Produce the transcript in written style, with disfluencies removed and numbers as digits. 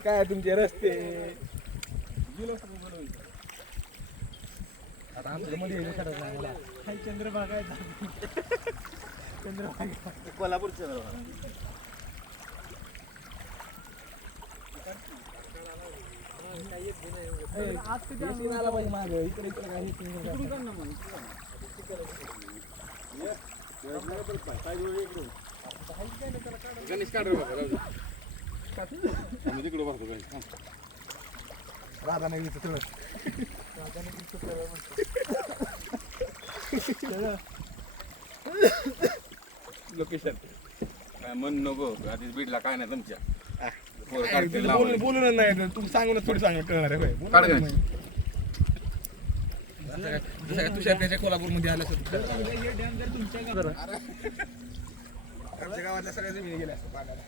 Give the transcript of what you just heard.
काय तुमचे रस्ते आता आमच्या मध्ये चंद्रभागा चंद्रभागा कोल्हापूरचं आला पाहिजे माझं इकडे इकडे काही गणेश काढ तिकडे बघतो गणेश राधा नाही सगळं लोकेशन मन नको आधीच बीडला काय नाही तुमच्या बोलून नाही तुम्ही सांगून थोडी सांग कळणार आहे तुषार त्याच्या कोल्हापूरमध्ये आलं आमच्या गावातल्या सगळ्या जमिनी गेल्या असतात पाण्याला